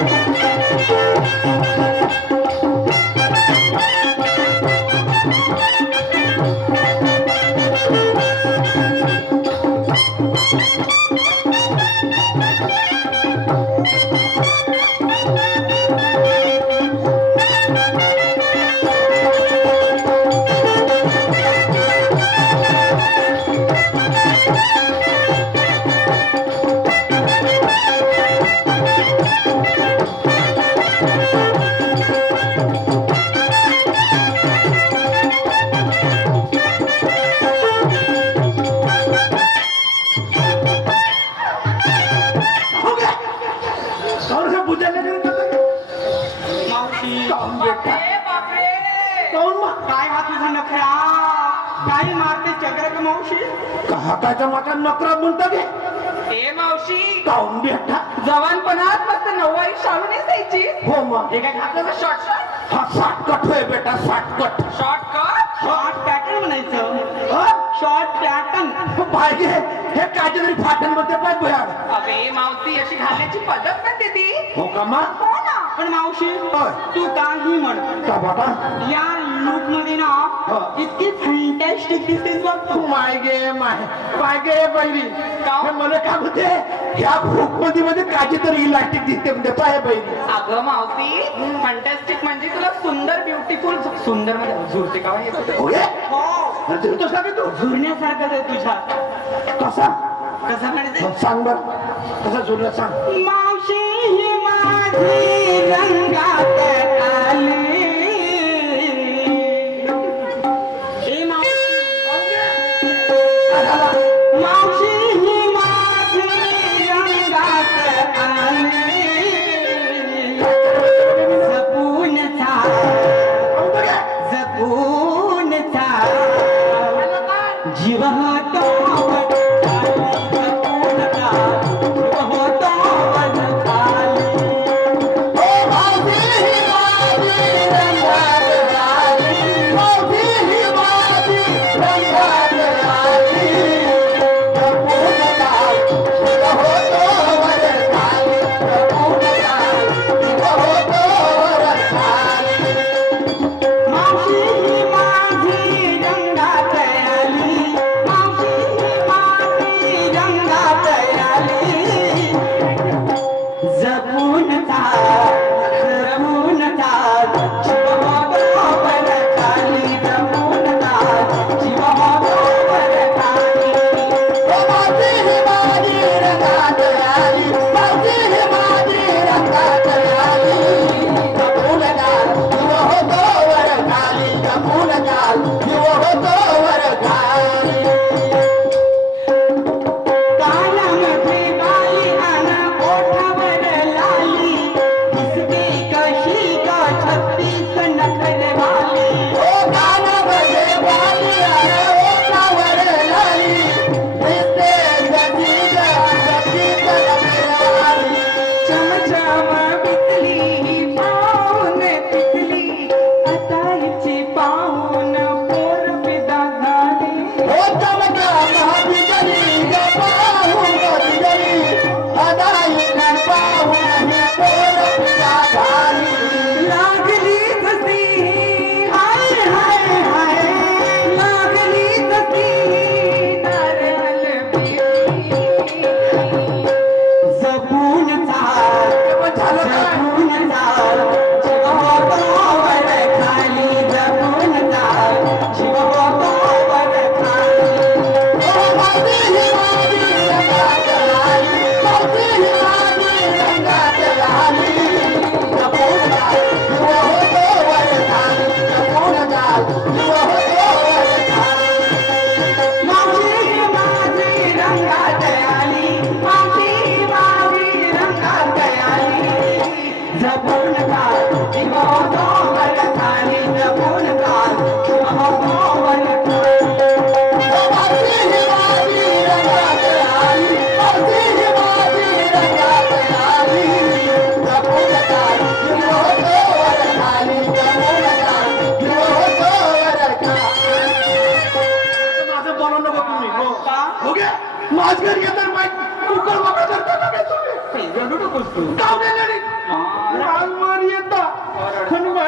हो काहून बेटा काय हा तुझा नखरा? काही मारते चक्र का मावशी? नकरा म्हणता ए मावशी काहून बेटा जवानपणात फक्त नऊवारी शालू नेसायची हो मग हे काय घातलं शॉर्ट शॉर्ट हा शॉर्टकट होय बेटा शॉर्टकट शॉर्टकट शॉर्ट पॅटर्न म्हणायचं. हा? शॉर्ट पॅटर्न पाहिजे हे काहीतरी तरी फाटणमध्ये पाय भयाड अबे मावशी अशी घालण्याची पद्धत पण ती. हो का मा? हो. पण मावशी होय. तू काही म्हण. का बाबा? या लुकमध्ये ना हा. इतकी फॅन्टॅस्टिक दिसतेस बघ तू. माय गे माय पाय गे बैरी का? हे मला काय म्हणते ह्या भूकमध्ये मध्ये काची तरी इलास्टिक दिसते म्हणते पाय बैरी अगं मावशी फंटॅस्टिक म्हणजे तुला सुंदर ब्युटिफुल सुंदर म्हणजे झुरते का हे? हो. हो तू झुरण्यासारखंच आहे तुझ्या. कसा कसं म्हणायचं? मग सांग बर. कसा जुळला सांग. मावशी Allah. हो गया माजमेर के अंदर मैं कुकर मका करता था मैं तुम्हें कावने लड़ी राजमारी